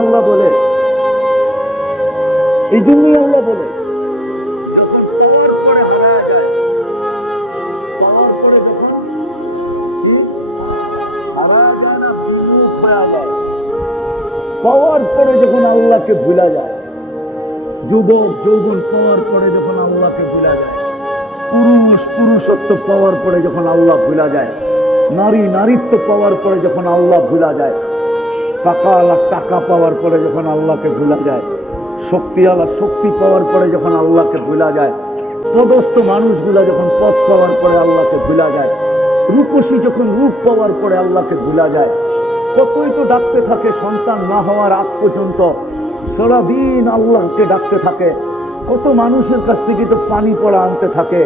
আল্লাহ বলে। এই জন্যই আল্লাহ বলে। পাওয়ার পরে যখন আল্লাহকে ভুলা যায়, যুবক, যৌবন পাওয়ার পরে যখন আল্লাহকে ভুলা যায়, পুরুষ, পুরুষত্ব পাওয়ার পরে যখন আল্লাহ ভুলা যায়, নারী, নারীত্ব পাওয়ার পরে যখন আল্লাহ ভুলা যায় টাকা আলা টাকা পাওয়ার পরে যখন আল্লাহকে ভুলা যায়, শক্তি আলা শক্তি পাওয়ার পরে যখন আল্লাহকে ভুলা যায় পদস্থ মানুষগুলা যখন পথ পাওয়ার পরে আল্লাহকে ভুলা যায়, রূপসী যখন রূপ পাওয়ার পরে আল্লাহকে ভুলা যায়, কতই তো ডাকতে থাকে সন্তান না হওয়ার আগ পর্যন্ত, সারাদিন আল্লাহকে ডাকতে থাকে, কত মানুষের কাছ থেকে তো পানি পড়া আনতে থাকে,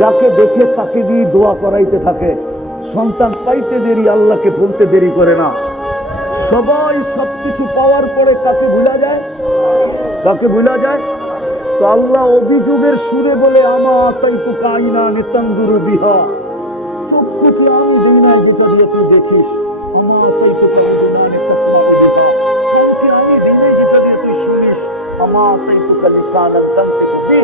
যাকে দেখে তাকে দিয়ে দোয়া করাইতে থাকে, সন্তান পাইতে দেরি, আল্লাহকে বলতে দেরি করে না। সবাই সবকিছু পাওয়ার পরে কাকে ভুলা যায়? কাকে ভুলা যায়? তো আল্লাহ অভিযোগের সুরে বলে, আমা তাই তো কাইনা নিতান্দুরু বিহা। চক্ষুকে আমি দিই না, যেটা দিয়ে তুই দেখিস। আমা তাই তো কাইনা আমি দিই তুই শুনিস। আমা তাই তো কালিসানান তানতিকু বি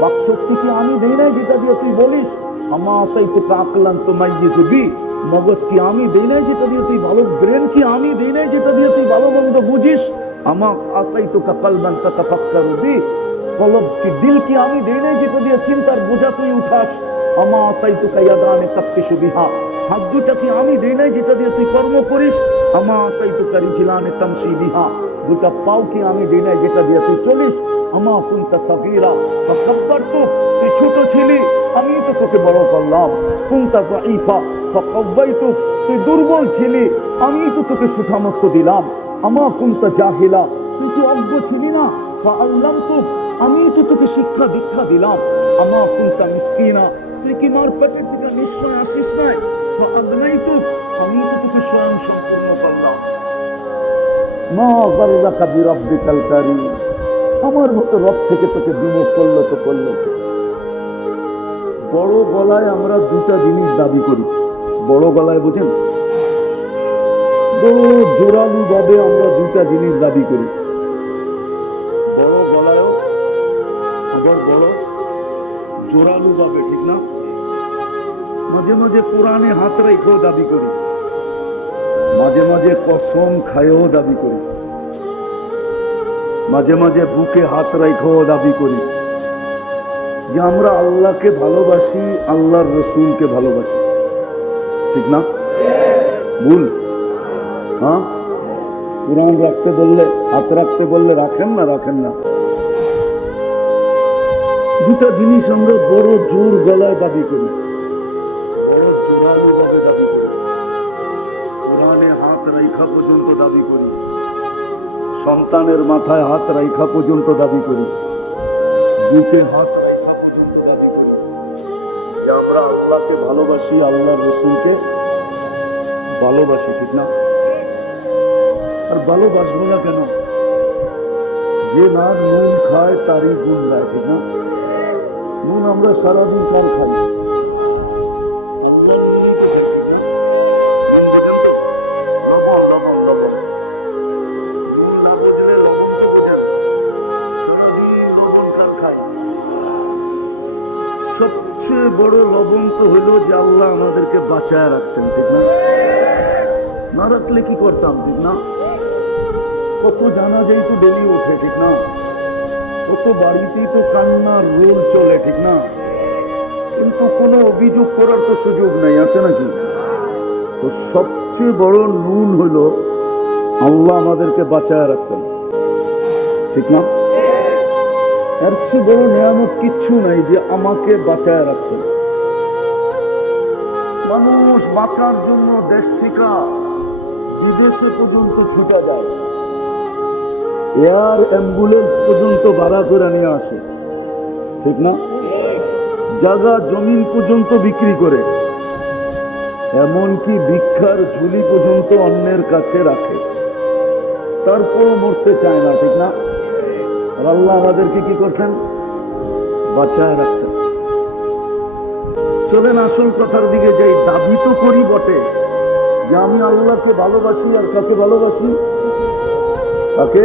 বাকশক্তিকে আমি দিই না, যেটা দিয়ে তুই বলিস। আমা তাই তো কাকলান তো মাইয়িজু বি। মগজ কি আমি দেই নাই যেটা দিয়ে তুই ভালো? ব্রেন কি আমি দেই নাই যেটা দিয়ে তুই ভালো মন্দ বুঝিস? আমা আতাই তো কাপালবান তা তাফাক্কারু বি। কলব কি দিল কি আমি দেই নাই যেটা দিয়ে চিন্তার বোঝা তুই উঠাস? আমা তাই তো কায়াদানে তাপকে সুবিহা হাত দুটা কি আমি দেই নাই যেটা দিয়ে তুই কর্ম করিস? আমা তাই তো কারি জিলানে তামসি বিহা। দুটা পাও কি আমি দেই নাই যেটা দিয়ে তুই চলিস? আমা কুন্তা সাগীরা। ফাকাব্বার তো তুই ছোট ছিলি। আমি তো তোকে বড় করলাম। কুন্তা দাঈফা ফাকাব্বাইতু তুই দুর্বল ছিলি। আমি তো তোকে সুঠামত্ব দিলাম। আমা কুন্তা জাহিলা, তুই কি অজ্ঞ ছিলি না। আল্লাম তো আমি তো তোকে শিক্ষা দীক্ষা দিলাম। আমা কুন্তা মিসকিনা, তুই কি মার পেটের থেকে নিশ্চয় আসিস নাই? আদনাই তো আমি তো তোকে স্বয়ং সম্পূর্ণ করলাম। মা গাল্লাকা বিরাব্বিকাল কারীম, আমার মতো রব থেকে তোকে বিমুখ করল তো করল তো। বড় গলায় আমরা দুটা জিনিস দাবি করি। বড় গলায় বুঝেন? বড় জোরালু ভাবে আমরা দুটা জিনিস দাবি করি। বড় গলায়ও, আবার বড় ঠিক না? মাঝে মাঝে কোরআনে হাত রেখেও দাবি করি। মাঝে মাঝে কসম খায়েও দাবি করি। মাঝে মাঝে বুকে হাত রেখেও দাবি করি। যে আমরা আল্লাহকে ভালোবাসি, আল্লাহর রসুলকে ভালোবাসি। ঠিক না? ভুল। হ্যাঁ? কোরআন রাখতে বললে, হাত রাখতে বললে রাখেন না রাখেন না। দুটা জিনিস আমরা বড় জোর গলায় দাবি করি। দাবি করি। হাত পর্যন্ত দাবি করি। সন্তানের মাথায় হাত রাইখা পর্যন্ত দাবি করি। বুকে হাত ভালোবাসি আল্লাহ রসুলকে। ভালোবাসি, ঠিক না? আর ভালোবাসবো না কেন? যে না নুন খায়, তারই গুণ দেয়, ঠিক না? নুন আমরা সারাদিন পর খাই। বাঁচায় রাখছেন ঠিক না? না রাখলে কি করতাম, ঠিক না? কত জানা যাই তো ডেলি ওঠে, ঠিক না? কত বাড়িতেই তো কান্নার রোল চলে, ঠিক না? কিন্তু কোনো অভিযোগ করার তো সুযোগ নাই, আছে নাকি? তো সবচেয়ে বড় নুন হলো, আল্লাহ আমাদেরকে বাঁচায় রাখছেন, ঠিক না? এর চেয়ে বড় নিয়ামত কিচ্ছু নাই যে আমাকে বাঁচায় রাখছেন। মানুষ বাঁচার জন্য দেশ থেকে বিদেশে পর্যন্ত ছুটা যায়। এয়ার অ্যাম্বুলেন্স পর্যন্ত ভাড়া করে নিয়ে আসে, ঠিক না? জায়গা জমিন পর্যন্ত বিক্রি করে, এমনকি ভিক্ষার ঝুলি পর্যন্ত অন্যের কাছে রাখে। তারপরও মরতে চায় না, ঠিক না? আল্লাহ আমাদেরকে কি করছেন? বাঁচায় রাখছেন। চলেন আসল কথার দিকে যাই। দাবি তো করি বটে যে আমি আল্লাহকে ভালোবাসি আর কাকে ভালোবাসি? তাকে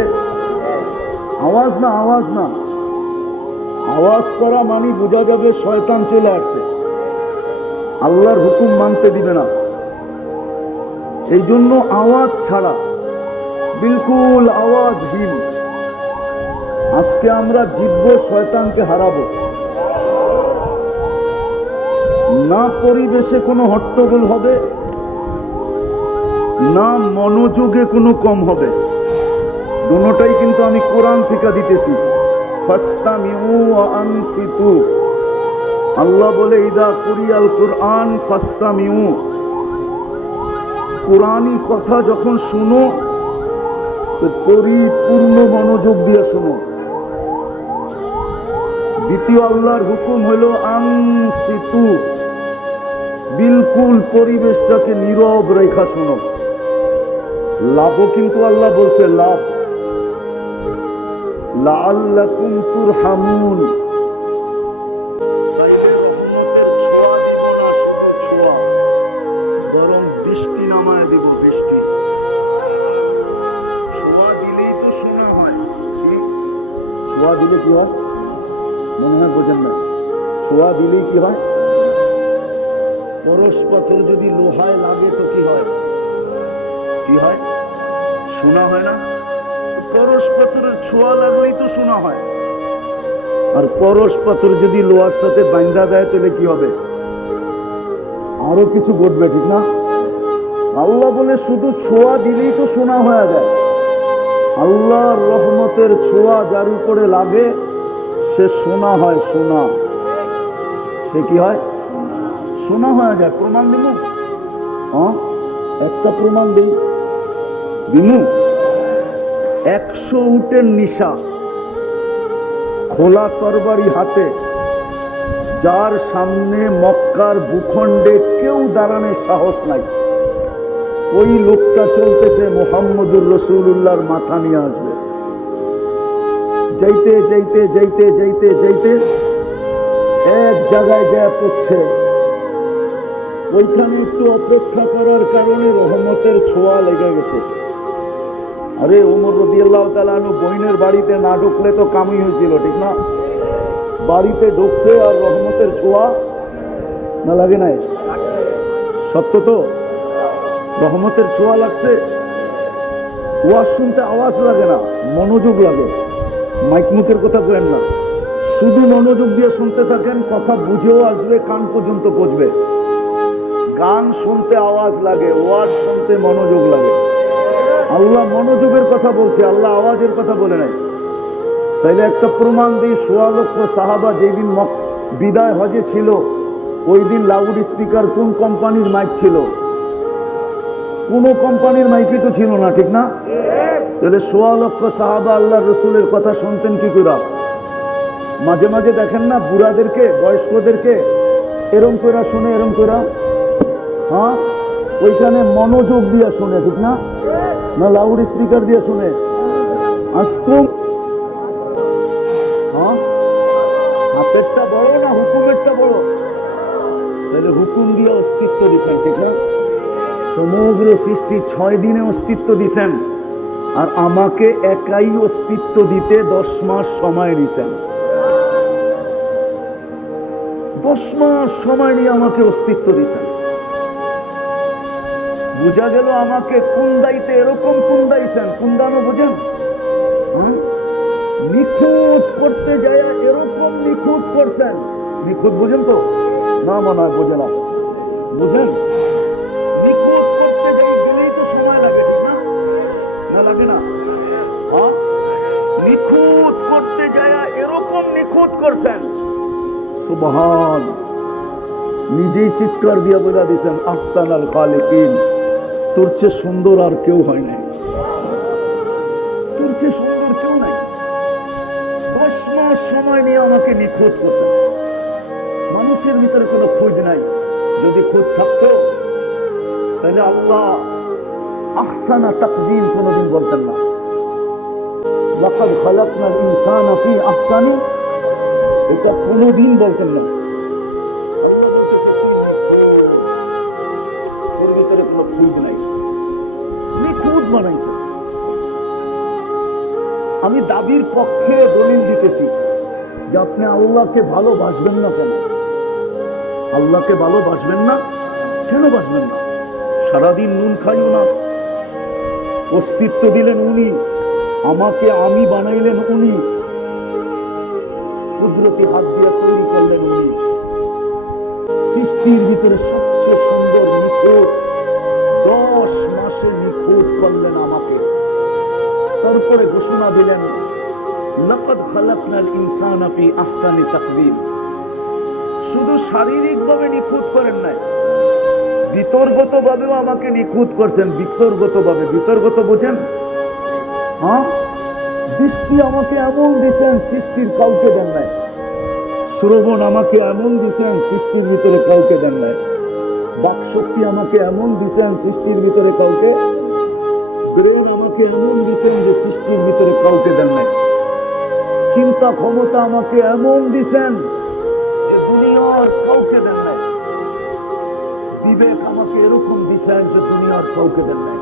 আওয়াজ না আওয়াজ না। আওয়াজ করা মানে বোঝা যাবে শয়তান চলে আসছে। আল্লাহর হুকুম মানতে দিবে না। এই জন্য আওয়াজ ছাড়া বিলকুল আওয়াজহীন। আজকে আমরা জিব্য শয়তানকে হারাবো। না পরিবেশে কোনো হট্টগোল হবে, না মনোযোগে কোনো কম হবে। দুটাই কিন্তু আমি কোরআন থেকে দিতেছি। আল্লাহ বলে, ইদা কুরিয়াল কোরআন ফাস্তামিউ। কোরআনই কথা যখন শুনো, তো পরিপূর্ণ মনোযোগ দিয়ে শোনো। দ্বিতীয় আল্লাহর হুকুম হলো, আনসিতু। বিলকুল পরিবেশটাকে নীরব রেখা শোনো। লাভও কিন্তু আল্লাহ বলছে, লাভ। লাআল্লাকুম তুরহামুন। বরং নামায় দিলে কি হয়? মনে হয় বোঝেন না। ছোঁয়া দিলেই কি হয়? পাথর যদি লোহায় লাগে তো কি হয়? কি হয়? শোনা হয় না? পাথরের ছোঁয়া লাগলেই তো শোনা হয়। আর পাথর যদি লোহার সাথে বাইন্দা দেয়, তাহলে কি হবে? আরও কিছু ঘটবে, ঠিক না? আল্লাহ বলে শুধু ছোঁয়া দিলেই তো শোনা হয়ে যায়। আল্লাহর রহমতের ছোঁয়া যার উপরে লাগে, সে শোনা হয়, শোনা। সে কি হয়? শোনা হয়ে যায়, প্রমাণ দিব হ্যাঁ? একটা প্রমাণ দিই দিনু একশো উটের নিশা খোলা তরবারি হাতে, যার সামনে মক্কার ভূখণ্ডে কেউ দাঁড়ানোর সাহস নাই। ওই লোকটা চলতেছে মোহাম্মদুর রসুল্লাহর মাথা নিয়ে আসবে। যাইতে যাইতে যাইতে যাইতে যাইতে এক জায়গায় যা পড়ছে। ওইখানে একটু অপেক্ষা করার কারণে রহমতের ছোঁয়া লেগে গেছে। আরে উমর রদি আল্লাহ তালানু বইনের বাড়িতে না ঢুকলে তো কামই হয়েছিল, ঠিক না? বাড়িতে ঢুকছে আর রহমতের ছোঁয়া না লাগে নাই? সত্য তো? রহমতের ছোঁয়া লাগছে? ওয়াজ শুনতে আওয়াজ লাগে না, মনোযোগ লাগে। মাইক মুখের কথা বলেন না। শুধু মনোযোগ দিয়ে শুনতে থাকেন, কথা বুঝেও আসবে, কান পর্যন্ত পচবে গান শুনতে আওয়াজ লাগে, ওয়াজ শুনতে মনোযোগ লাগে। আল্লাহ মনোযোগের কথা বলছে, আল্লাহ আওয়াজের কথা বলে নাই। তাইলে একটা প্রমাণ দিই, সোয়া লক্ষ সাহাবা যেদিন বিদায় হজে ছিল, ওই দিন লাউড স্পিকার কোন কোম্পানির মাইক ছিল? কোন কোম্পানির মাইকই তো ছিল না, ঠিক না? তাহলে সোয়া লক্ষ সাহাবা আল্লাহ রসুলের কথা শুনতেন কি করে? মাঝে মাঝে দেখেন না, বুড়াদেরকে, বয়স্কদেরকে, এরম করে শুনে, এরম করে? হ্যাঁ? ওইখানে মনোযোগ দিয়ে শুনে, ঠিক না? না লাউড স্পিকার দিয়ে শুনে। আজকুম হ্যাঁ? হাতেরটা বড় না হুকুমেরটা বড়? তাহলে হুকুম দিয়ে অস্তিত্ব দিচ্ছেন, ঠিক না? সমগ্র সৃষ্টি ছয় দিনে অস্তিত্ব দিছেন আর আমাকে একাই অস্তিত্ব দিতে দশ মাস সময় দিছেন দশ মাস সময় নিয়ে আমাকে অস্তিত্ব দিছেন বোঝা গেল আমাকে কুন্দাইতে এরকম কুন্দাইছেন, কুন্দানো বোঝেন? হ্যাঁ? নিখুঁত করতে যায় এরকম নিখুঁত করছেন। নিখুঁত বুঝেন তো? না মনে হয় বোঝে না। বুঝেন? নিখুঁত করতে যাই না? হ্যাঁ? নিখুঁত করতে যায় এরকম নিখুঁত করছেন। সুবহান। নিজেই চিৎকার দিয়ে বোঝা দিচ্ছেন আফসান আল খালিকিন। তোর চেয়ে সুন্দর আর কেউ হয় নাই। তোর চেয়ে সুন্দর কেউ নাই। দশ মাস সময় নিয়ে আমাকে নিখোঁজ করতে মানুষের ভিতরে কোনো খোঁজ নাই। যদি খোঁজ থাকতো, তাহলে আল্লাহ আহসানা তাকদিম কোনোদিন বলতেন না। লাকাদ খালাকনাল ইনসানা ফি আহসানি, এটা কোনোদিন বলতেন না। পক্ষে দলিল দিতেছি যে আপনি আল্লাহকে ভালোবাসবেন না কেন? আল্লাহকে ভালোবাসবেন না? কেন বাসবেন না? সারাদিন নুন খাইও না। অস্তিত্ব দিলেন উনি, আমাকে আমি বানাইলেন উনি। কুদরতি হাত দিয়ে তৈরি করলেন উনি। সৃষ্টির ভিতরে সবচেয়ে সুন্দর নিখোঁজ দশ মাসে নিখোঁজ করলেন আমাকে। তারপরে ঘোষণা দিলেন লকদ খালাকনাল ইনসান ফি আহসানি তাকবীর শুধু শারীরিকভাবে নিখুঁত করেন নাই বিতর্গত ভাবেও আমাকে নিখুঁত করছেন। বিতর্গত ভাবে বিতর্গত বোঝেন? হ্যাঁ? দৃষ্টি আমাকে এমন দিছেন সৃষ্টির কাউকে দেন নাই। শ্রবণ আমাকে এমন দিছেন সৃষ্টির ভিতরে কাউকে দেন নাই। বাকশক্তি আমাকে এমন দিছেন সৃষ্টির ভিতরে কাউকে। ব্রেন আমাকে এমন দিছেন যে সৃষ্টির ভিতরে কাউকে দেন নাই। চিন্তা ক্ষমতা আমাকে এমন দিছেন যে দুনিয়ার কাউকে দেন নাই। বিবেক আমাকে এরকম দিছেন যে দুনিয়ার কাউকে দেন নাই।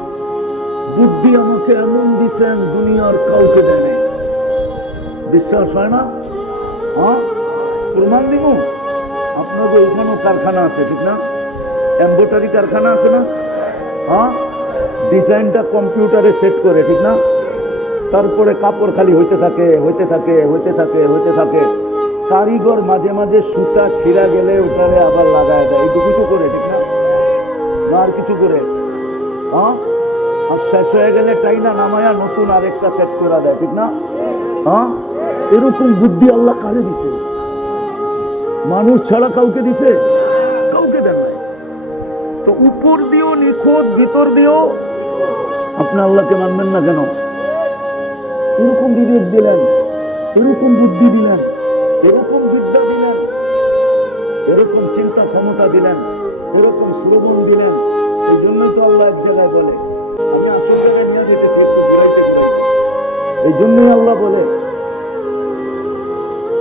বুদ্ধি আমাকে এমন দিছেন দুনিয়ার কাউকে দেয় নাই। বিশ্বাস হয় না? হ্যাঁ? প্রমাণ দিব আপনাদের এখানেও কারখানা আছে, ঠিক না? এম্বোটারি কারখানা আছে না? হ্যাঁ? ডিজাইনটা কম্পিউটারে সেট করে, ঠিক না? তারপরে কাপড় খালি হইতে থাকে হইতে থাকে হইতে থাকে হইতে থাকে। কারিগর মাঝে মাঝে সুতা ছিঁড়া গেলে ওটারে আবার লাগায় দেয়। এইটুকু কিছু করে, ঠিক না? না আর কিছু করে? হ্যাঁ? আর শেষ হয়ে গেলে টাইনা নামায়া নতুন আরেকটা সেট করে দেয়, ঠিক না? হ্যাঁ? এরকম বুদ্ধি আল্লাহ কারে দিছে? মানুষ ছাড়া কাউকে দিছে? কাউকে দেন নাই। তো উপর দিয়েও নিখোঁজ ভিতর দিয়েও আপনি আল্লাহকে মানবেন না কেন? এরকম বিবেক দিলেন, এরকম বুদ্ধি দিলেন, এরকম বিদ্যা দিলেন, এরকম চিন্তা ক্ষমতা দিলেন, এরকম শ্রবণ দিলেন। এই জন্যই তো আল্লাহ এক জায়গায় বলে, আমি আসল জায়গায় নিয়ে যেতেছি, একটু ঘুরাইতে এই জন্যই আল্লাহ বলে,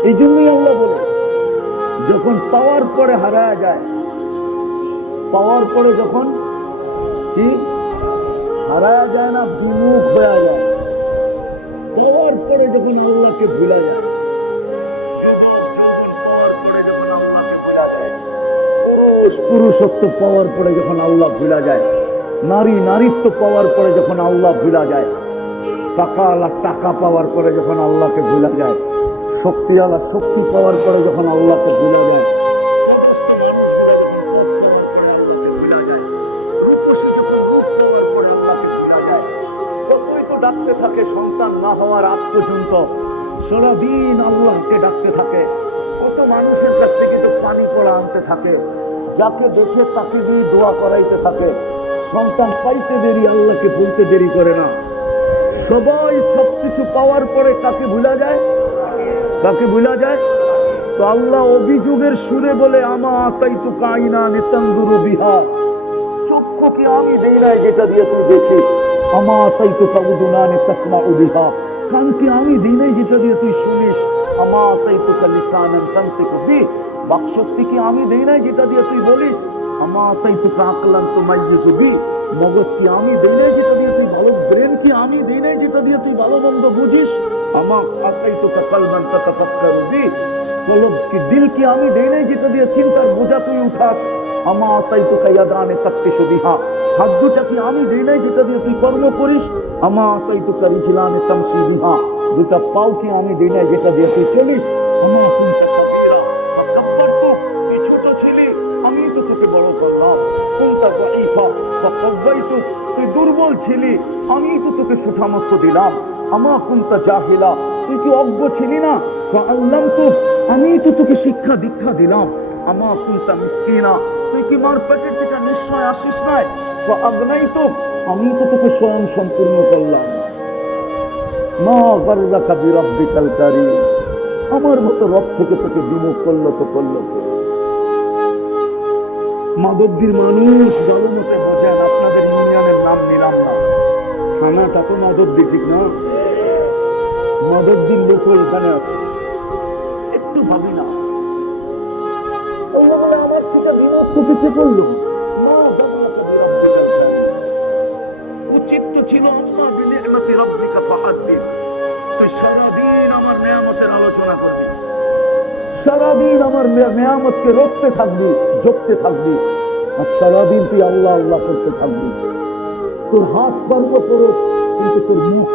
এই জন্যই আল্লাহ বলে, যখন পাওয়ার পরে হারায় যায়, পাওয়ার পরে যখন কি? হারায়া যায় না, বিমুখ হয়ে যায়। পাওয়ার পরে যখন আল্লাহকে ভুলা যায় পুরুষত্ব পাওয়ার পরে যখন আল্লাহ ভুলা যায়, নারী নারীত্ব পাওয়ার পরে যখন আল্লাহ ভুলা যায় টাকা আলা টাকা পাওয়ার পরে যখন আল্লাহকে ভুলা যায় শক্তি আলা শক্তি পাওয়ার পরে যখন আল্লাহকে ভুলে যায় সন্তান না হওয়ার আগ পর্যন্ত সারাদিন আল্লাহকে ডাকতে থাকে, কত মানুষের কাছ থেকে তো পানি পড়া আনতে থাকে, যাকে দেখে তাকে দিয়ে দোয়া করাইতে থাকে। সন্তান পাইতে দেরি, আল্লাহকে বলতে দেরি করে না। সবাই সবকিছু পাওয়ার পরে কাকে ভুলা যায়? কাকে ভুলা যায়? তো আল্লাহ অভিযোগের সুরে বলে, আমা তাই তো কাইনা নেতান্দুরু বিহার চক্ষু কি আমি দেই নাই যেটা দিয়ে তুই দেখিস আমা তাই তো কাবুদুনা নেতাসমা উবিহা কান কি আমি দেই নাই যেটা দিয়ে তুই শুনিস, আমা তাই তো কালিসানান তান্তে কবি বাকশক্তি কি আমি দেই নাই যেটা দিয়ে তুই বলিস, আমা তাই তো কাকলান তো মাইজু বি। মগজ কি আমি দেই নাই যেটা দিয়ে তুই ভালো, ব্রেন কি আমি দেই নাই যেটা দিয়ে তুই ভালো মন্দ বুঝিস? আমা আতাই তো কালবান তাতাফাক্কারু বি। কলব কি আমি দেই নাই যেটা দিয়ে চিন্তার বোঝা তুই উঠাস, আমা তাই তো কায়াদানে তাপ্তি সুবিহা আমি দেই নাই, যেটা দিয়ে তুই কর্ম করিস। তাই তো বিহা দুটা আমি দেই নাই, যেটা দিয়ে তুই চলিস। তুই দুর্বল ছিলি, আমি তো তোকে সুঠামত্ব দিলাম। আমা কোনটা জাহিলা? তুই কি অজ্ঞ ছিলি না? আল্লাম তো আমি তো তোকে শিক্ষা দীক্ষা দিলাম। আমা কোনটা মিসকিনা? তুই কি মার পেটের থেকে নিশ্চয় আসিস নাই? আমি তো তোকে স্বয়ং সম্পূর্ণ করলাম। মা গর্রাকা বিরব্বিকাল কারীম, আমার মতো রব থেকে তোকে বিমুখ করল তো করল কে? মাদকদির মানুষ ভালো মতো বোঝেন আপনাদের ইউনিয়নের নাম নিলাম না। থানাটা তো মাদকদি ঠিক না। মাদকদির লোক এখানে আছে। একটু ভাবি না। আমার থেকে বিমুখ তোকে কে করল। ছিল তুই সারাদিন আমার নিয়ামতের আলোচনা করবি। সারাদিন আমার নিয়ামতকে রোপতে থাকবি, জপতে থাকবি। আর সারাদিন তুই আল্লাহ আল্লাহ করতে থাকবি। তোর হাত বন্ধ করো কিন্তু তোর মুখ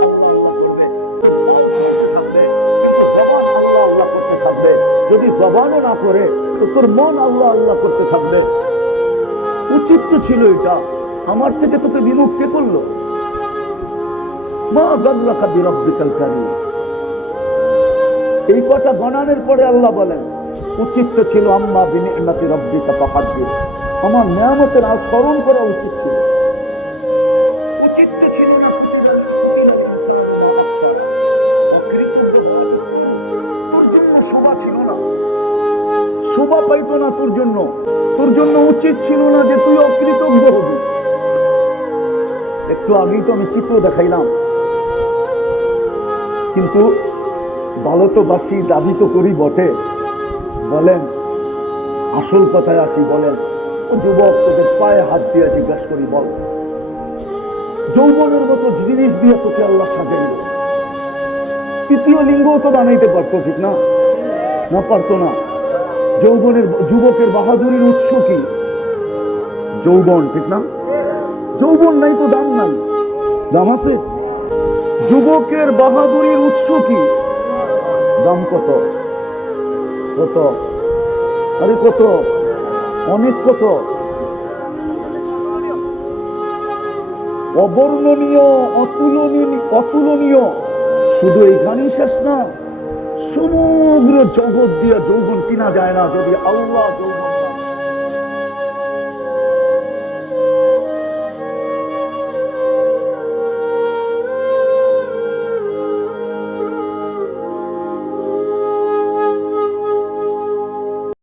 যদি জবানও না করে তো তোর মন আল্লাহ আল্লাহ করতে থাকবে। উচিত তো ছিল এটা। আমার থেকে তোকে বিমুখ কে করল? মা গল্লাকা বিরব্বিকাল কারী এই কথা গণানের পরে আল্লাহ বলেন উচিত তো ছিল আম্মা বিনিমতি রব্বিকা ফাকাদ্দির আমার নিয়ামতের আর স্মরণ করা উচিত ছিল। শোভা পাইতো না তোর জন্য। তোর জন্য উচিত ছিল না যে তুই অকৃতজ্ঞ হবি। একটু আগেই তো আমি চিত্র দেখাইলাম। কিন্তু ভালো তো বাসি দাবি তো করি বটে। বলেন, আসল কথায় আসি, বলেন, ও যুবক তোদের পায়ে হাত দিয়ে জিজ্ঞাসা করি, বল। যৌবনের মতো জিনিস দিয়ে তোকে আল্লাহ সাজাইল। তৃতীয় লিঙ্গ তো বানাইতে পারতো, ঠিক না? না পারতো না। যৌবনের, যুবকের বাহাদুরির উৎস কি? যৌবন, ঠিক না? যৌবন নাই তো দাম নাই। দাম আছে? যুবকের বাহাদুরির উৎস কি? দাম কত? কত আরে কত? অনেক কত? অবর্ণনীয়, অতুলনীয় অতুলনীয়। শুধু এইখানেই শেষ না, সমগ্র জগৎ দিয়ে যৌবন কিনা যায় না যদি আল্লাহ